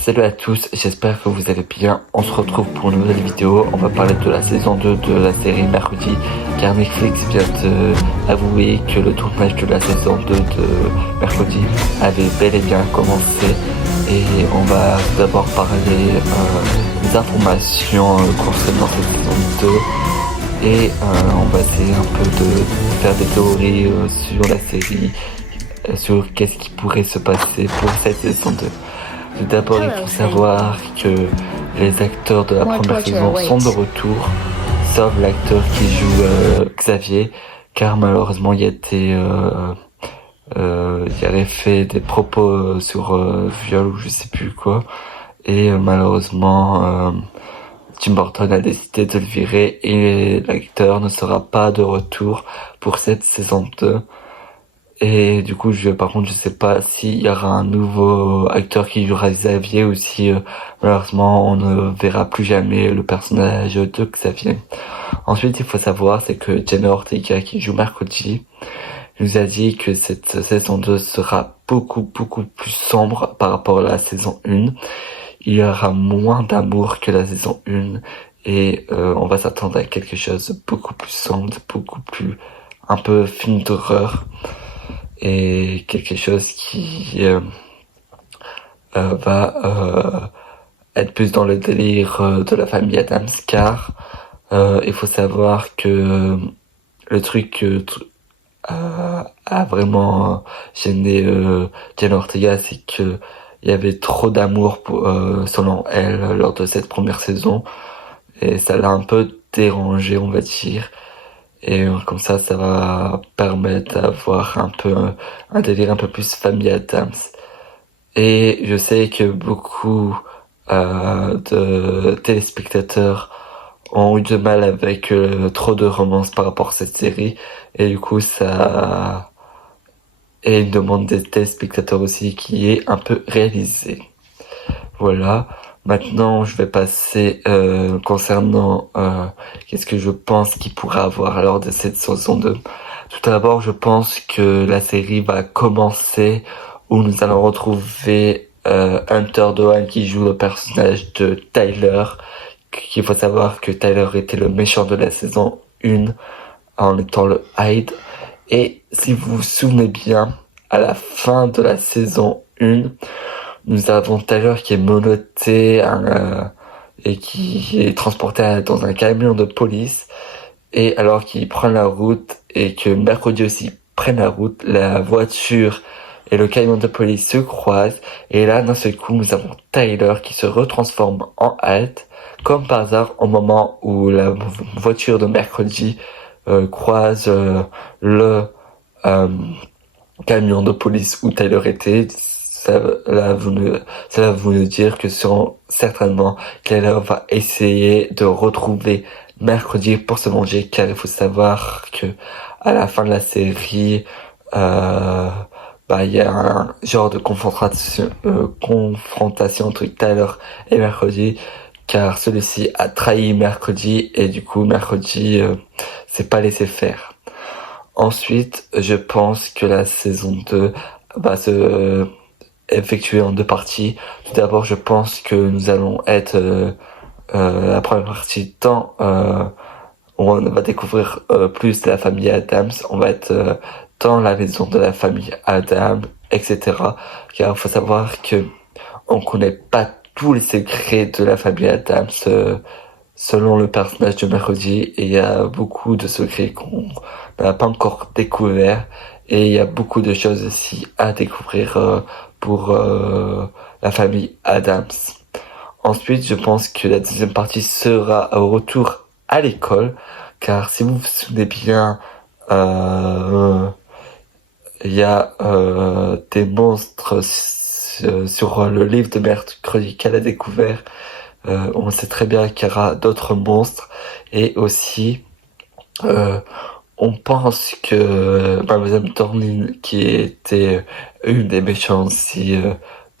Salut à tous, j'espère que vous allez bien. On se retrouve pour une nouvelle vidéo. On va parler de la saison 2 de la série Mercredi, car Netflix vient d'avouer que le tournage de la saison 2 de Mercredi avait bel et bien commencé. Et on va tout d'abord parler des informations concernant cette saison 2. Et on va essayer un peu de faire des théories sur la série, sur qu'est-ce qui pourrait se passer pour cette saison 2. Tout d'abord, il faut savoir que les acteurs de la première saison sont de retour, sauf l'acteur qui joue Xavier, car malheureusement il avait fait des propos sur viol ou je sais plus quoi, et malheureusement Tim Burton a décidé de le virer et l'acteur ne sera pas de retour pour cette saison 2. Et du coup, par contre, je sais pas s'il y aura un nouveau acteur qui jouera Xavier ou si malheureusement on ne verra plus jamais le personnage de Xavier. Ensuite, il faut savoir, c'est que Jenna Ortega qui joue Mercredi nous a dit que cette saison 2 sera beaucoup plus sombre par rapport à la saison 1. Il y aura moins d'amour que la saison 1 et on va s'attendre à quelque chose de beaucoup plus sombre, beaucoup plus un peu film d'horreur. Et quelque chose qui va être plus dans le délire de la famille Addams, car il faut savoir que le truc a vraiment gêné Jenna Ortega, c'est que il y avait trop d'amour selon elle lors de cette première saison, et ça l'a un peu dérangé, on va dire. Et comme ça va permettre d'avoir un délire un peu plus famille Addams. Et je sais que beaucoup de téléspectateurs ont eu de mal avec trop de romance par rapport à cette série. Et du coup, ça est une demande des téléspectateurs aussi qui est un peu réalisée. Voilà. Maintenant, je vais passer concernant qu'est-ce que je pense qu'il pourra avoir lors de cette saison 2. Tout d'abord, je pense que la série va commencer où nous allons retrouver Hunter Doan qui joue le personnage de Tyler. Il faut savoir que Tyler était le méchant de la saison 1 en étant le Hyde. Et si vous vous souvenez bien, à la fin de la saison 1, nous avons Tyler qui est menotté et qui est transporté dans un camion de police. Et alors qu'il prend la route et que Mercredi aussi prenne la route, la voiture et le camion de police se croisent. Et là, d'un seul coup, nous avons Tyler qui se retransforme en Halt, comme par hasard au moment où la voiture de Mercredi croise le camion de police où Tyler était. Ça va vous dire que certainement Tyler va essayer de retrouver Mercredi pour se venger, car il faut savoir que à la fin de la série, il y a un genre de confrontation entre Tyler et Mercredi, car celui-ci a trahi Mercredi et du coup Mercredi s'est pas laissé faire. Ensuite, je pense que la saison 2 va se effectué en deux parties. Tout d'abord, je pense que nous allons être la première partie temps où on va découvrir plus de la famille Addams. On va être dans la maison de la famille Addams, etc. Car il faut savoir que on connaît pas tous les secrets de la famille Addams selon le personnage de Mercredi, et il y a beaucoup de secrets qu'on n'a pas encore découverts, et il y a beaucoup de choses aussi à découvrir pour la famille Addams. Ensuite, je pense que la deuxième partie sera au retour à l'école, car si vous vous souvenez bien, il y a des monstres sur le livre de Mercredi qu'elle a découvert. On sait très bien qu'il y aura d'autres monstres, et aussi on pense que Mademoiselle Dornin, qui était une des méchants aussi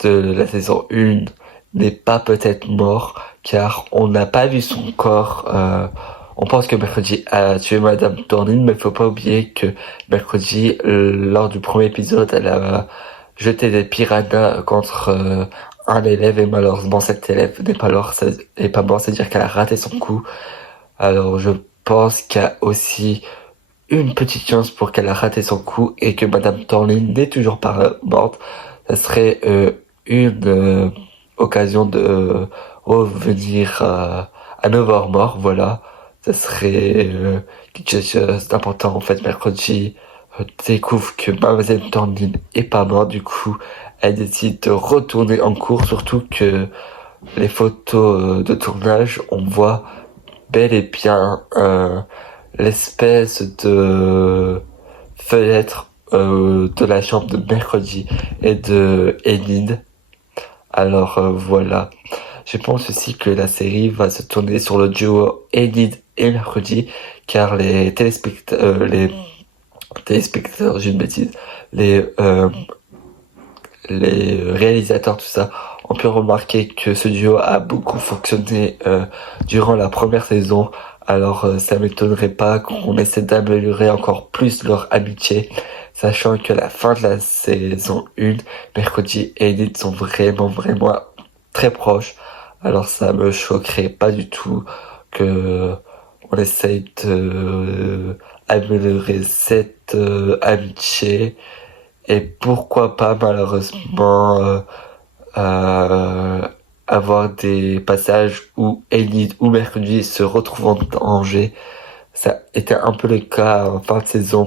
de la saison 1, n'est pas peut-être mort, car on n'a pas vu son corps. On pense que Mercredi a tué Madame Dornin, mais il faut pas oublier que Mercredi, lors du premier épisode, elle a jeté des piranhas contre un élève et malheureusement cet élève n'est pas mort, c'est-à-dire qu'elle a raté son coup. Alors je pense qu'il y a aussi une petite chance pour qu'elle a raté son coup et que Madame Thorlin n'est toujours pas morte. Ça serait une occasion de revenir à 9h mort, voilà. Ça serait quelque chose d'important. En fait, mercredi, découvre que Mademoiselle Thornton est pas morte, du coup, elle décide de retourner en cours, surtout que les photos de tournage, on voit bel et bien l'espèce de fenêtre de la chambre de mercredi et de Enid. Alors voilà. Je pense aussi que la série va se tourner sur le duo Enid et mercredi, car les téléspectateurs, j'ai une bêtise, les les réalisateurs, tout ça, ont pu remarquer que ce duo a beaucoup fonctionné durant la première saison. Alors ça m'étonnerait pas qu'on essaie d'améliorer encore plus leur amitié, sachant que la fin de la saison 1, mercredi et Enid sont vraiment très proches. Alors ça me choquerait pas du tout que on essaye de améliorer cette amitié. Et pourquoi pas malheureusement euh, avoir des passages où Enid ou Mercredi se retrouvent en danger. Ça était un peu le cas en fin de saison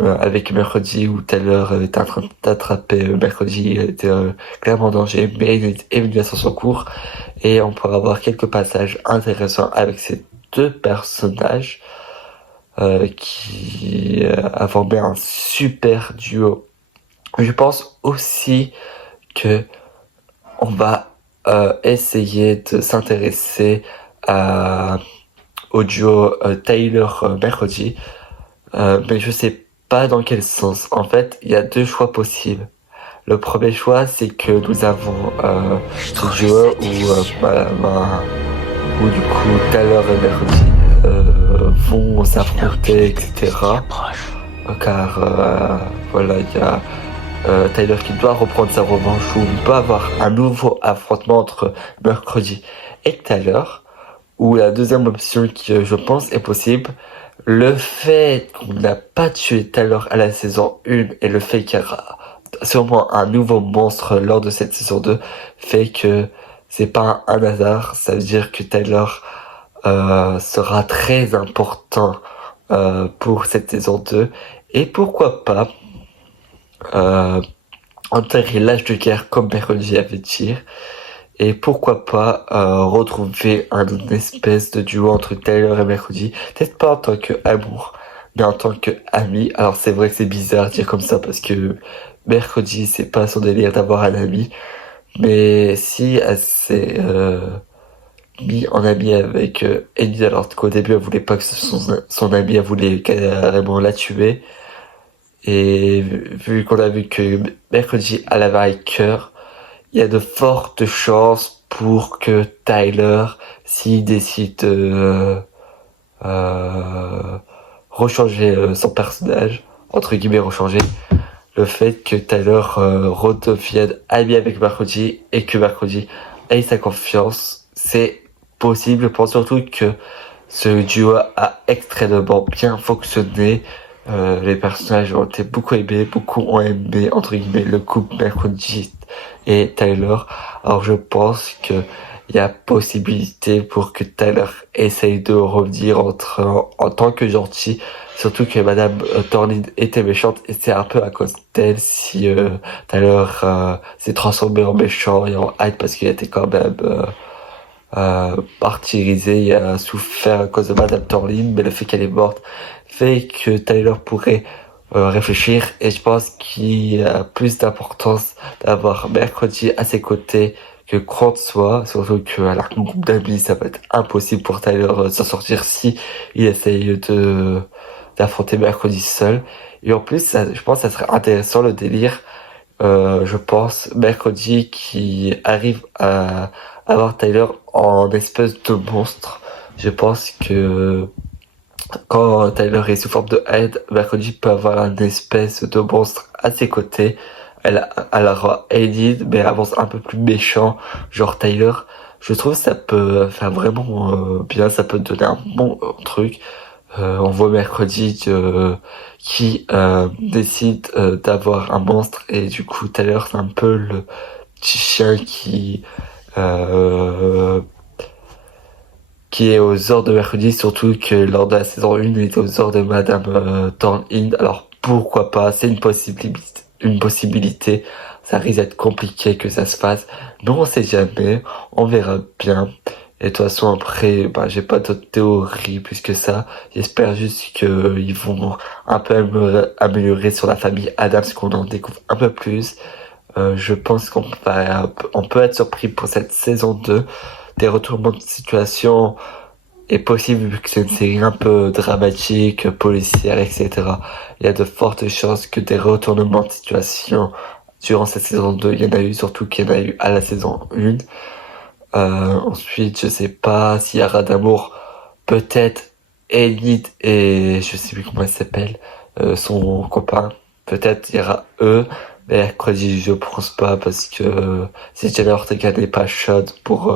avec Mercredi où Tyler était en train d'attraper Mercredi, il était clairement en danger, mais Enid est venu à son secours et on pourra avoir quelques passages intéressants avec ces deux personnages qui a formé un super duo. Je pense aussi que on va essayer de s'intéresser au duo Taylor-Mercredi, mais je sais pas dans quel sens. En fait, il y a deux choix possibles. Le premier choix, c'est que nous avons ce duo où du coup Taylor et Mercredi vont s'affronter, etc. Car voilà, il y a Tyler qui doit reprendre sa revanche, ou il peut avoir un nouveau affrontement entre Mercredi et Tyler, ou la deuxième option qui je pense est possible, le fait qu'on n'a pas tué Tyler à la saison 1 et le fait qu'il y aura sûrement un nouveau monstre lors de cette saison 2 fait que c'est pas un hasard, ça veut dire que Tyler sera très important pour cette saison 2 et pourquoi pas enterrer l'âge de guerre comme Mercredi avait dit et pourquoi pas retrouver un espèce de duo entre Tyler et Mercredi, peut-être pas en tant que amour mais en tant que ami. Alors c'est vrai que c'est bizarre de dire comme ça parce que Mercredi c'est pas son délire d'avoir un ami, mais si elle s'est mis en ami avec Enid alors qu'au début elle voulait pas que son ami, elle voulait carrément la tuer. Et vu qu'on a vu que Mercredi a la vaille cœur, il y a de fortes chances pour que Tyler, s'il décide de rechanger son personnage, entre guillemets rechanger, le fait que Tyler redevienne ami avec Mercredi et que Mercredi ait sa confiance, c'est possible. Je pense surtout que ce duo a extrêmement bien fonctionné. Les personnages ont été beaucoup aimés, beaucoup ont aimé, entre guillemets, le couple Mercredi et Tyler. Alors je pense que il y a possibilité pour que Tyler essaye de revenir en tant que gentil, surtout que Madame Thorlin était méchante et c'est un peu à cause d'elle si Tyler s'est transformé en méchant et en hype parce qu'il était quand même martyrisé et a souffert à cause de Madame Thorlin, mais le fait qu'elle est morte fait que Tyler pourrait réfléchir et je pense qu'il y a plus d'importance d'avoir Mercredi à ses côtés que quoi que ce soit, surtout qu'à l'arc groupe d'amis ça va être impossible pour Tyler de s'en sortir si il essaye d'affronter Mercredi seul. Et en plus je pense que ça serait intéressant le délire, je pense Mercredi qui arrive à avoir Tyler en espèce de monstre. Je pense que quand Tyler est sous forme de Hyde, Mercredi peut avoir une espèce de monstre à ses côtés. alors Edith, mais avance un peu plus méchant, genre Tyler. Je trouve que ça peut faire vraiment bien, ça peut donner un bon truc. On voit mercredi qui décide d'avoir un monstre et du coup Tyler c'est un peu le petit chien euh, qui est aux ordres de mercredi, surtout que lors de la saison 1 il était aux ordres de Madame Thorne-Hill. Alors pourquoi pas, c'est une possibilité. Ça risque d'être compliqué que ça se fasse, mais on sait jamais, on verra bien. Et de toute façon après, bah, j'ai pas d'autres théories plus que ça. J'espère juste qu'ils vont un peu améliorer sur la famille Adams, qu'on en découvre un peu plus. Je pense on peut être surpris pour cette saison 2. Des retournements de situation est possible vu que c'est une série un peu dramatique, policière, etc. Il y a de fortes chances que des retournements de situation durant cette saison 2, il y en a eu, surtout qu'il y en a eu à la saison 1. Ensuite, je sais pas s'il y aura d'amour. Peut-être Enid et je sais plus comment elle s'appelle, son copain. Peut-être il y aura eux. Mais mercredi, je pense pas parce que si Jenna Ortega n'est pas chaude pour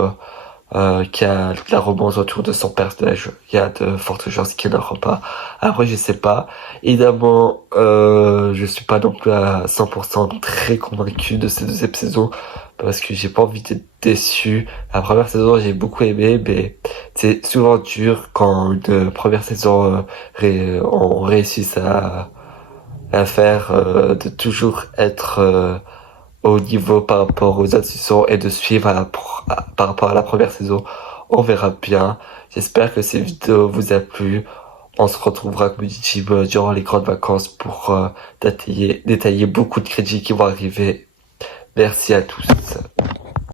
qu'il y a de la romance autour de son personnage, il y a de fortes chances qu'il n'y en aura pas. Après, je sais pas. Évidemment, je suis pas non plus à 100% très convaincu de cette deuxième saison parce que j'ai pas envie d'être déçu. La première saison, j'ai beaucoup aimé, mais c'est souvent dur quand une première saison on réussit à faire de toujours être au niveau par rapport aux autres saisons et de suivre par rapport à la première saison. On verra bien. J'espère que cette vidéo vous a plu. On se retrouvera, comme dit Jim, durant les grandes vacances pour détailler beaucoup de critiques qui vont arriver. Merci à tous.